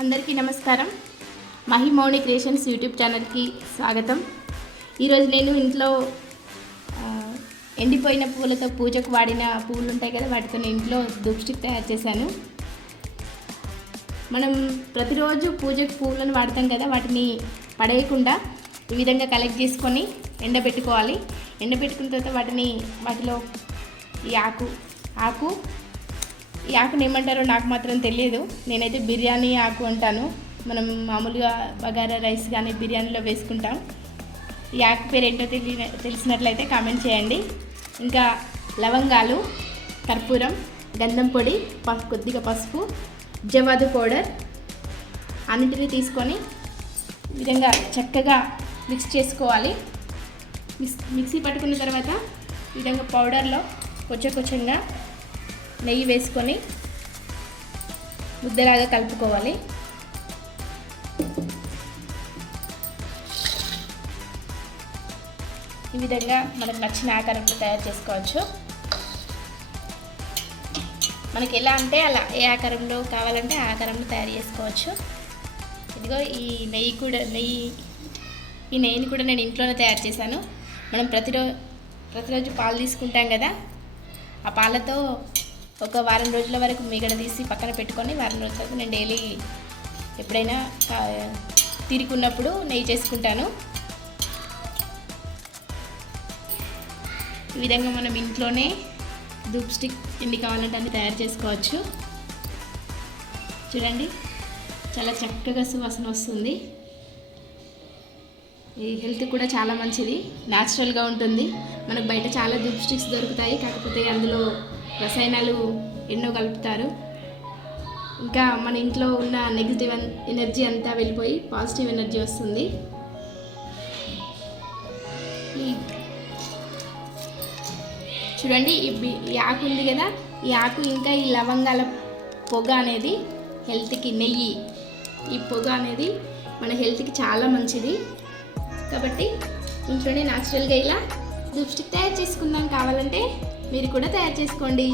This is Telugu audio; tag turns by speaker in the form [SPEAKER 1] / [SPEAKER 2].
[SPEAKER 1] అందరికీ నమస్కారం. మహిమౌని క్రియేషన్స్ యూట్యూబ్ ఛానల్కి స్వాగతం. ఈరోజు నేను ఇంట్లో ఎండిపోయిన పువ్వులతో పూజకు వాడిన పువ్వులు ఉంటాయి కదా వాటితో నేను ఇంట్లో ధూప్ తయారు చేశాను. మనం ప్రతిరోజు పూజకు పువ్వులను వాడతాం కదా వాటిని పడేయకుండా ఈ విధంగా కలెక్ట్ చేసుకొని ఎండబెట్టుకోవాలి. ఎండబెట్టుకున్న తర్వాత వాటిని వాటిలో ఈ ఆకు ఆకు ఈ ఆకుని ఏమంటారో నాకు మాత్రం తెలియదు. నేనైతే బిర్యానీ ఆకు అంటాను. మనం మామూలుగా బగారా రైస్ కానీ బిర్యానీలో వేసుకుంటాం. ఈ ఆకు పేరు ఏంటో తెలియ తెలిసినట్లయితే కామెంట్ చేయండి. ఇంకా లవంగాలు కర్పూరం గంధం పొడి పసు కొద్దిగా పసుపు జవాదు పౌడర్ అన్నింటినీ తీసుకొని విధంగా చక్కగా మిక్స్ చేసుకోవాలి. మిక్స్ మిక్సీ పట్టుకున్న తర్వాత విధంగా పౌడర్లో కొంచెం కొంచెంగా నెయ్యి వేసుకొని ముద్దలాగా కలుపుకోవాలి. ఈ విధంగా మనకు నచ్చిన ఆకారంలో తయారు చేసుకోవచ్చు. మనకి ఎలా అంటే అలా ఏ ఆకారంలో కావాలంటే ఆ ఆకారంలో తయారు చేసుకోవచ్చు. ఇదిగో ఈ నెయ్యి కూడా నెయ్యి ఈ నెయ్యిని కూడా నేను ఇంట్లోనే తయారు చేశాను. మనం ప్రతిరోజు ప్రతిరోజు పాలు తీసుకుంటాం కదా ఆ పాలతో ఒక వారం రోజుల వరకు మిగడ తీసి పక్కన పెట్టుకొని వారం రోజుల తర్వాత నేను డైలీ ఎప్పుడైనా కా- నెయ్యి చేసుకుంటాను. ఈ విధంగా మనం ఇంట్లోనే ధూప్ స్టిక్ ఎన్ని కావాలంటే అన్ని తయారు చేసుకోవచ్చు. చూడండి చాలా చక్కగా సువాసన వస్తుంది. ఈ హెల్త్ కూడా చాలా మంచిది. న్యాచురల్గా ఉంటుంది. మనకు బయట చాలా ధూప్ స్టిక్స్ దొరుకుతాయి కాకపోతే అందులో రసాయనాలు ఎన్నో కలుపుతారు. ఇంకా మన ఇంట్లో ఉన్న నెగిటివ్ ఎనర్జీ అంతా వెళ్ళిపోయి పాజిటివ్ ఎనర్జీ వస్తుంది. ఈ చూడండి ఈ బి- ఈ ఆకు ఉంది కదా ఈ ఆకు ఇంకా ఈ లవంగాల పొగ అనేది హెల్త్కి నెయ్యి. ఈ పొగ అనేది మన హెల్త్కి చాలా మంచిది. కాబట్టి ఇంట్లోనే న్యాచురల్గా ఇలా లిప్స్టిక్ తయారు చేసుకుందాం కావాలంటే మీరు కూడా తయారు చేసుకోండి.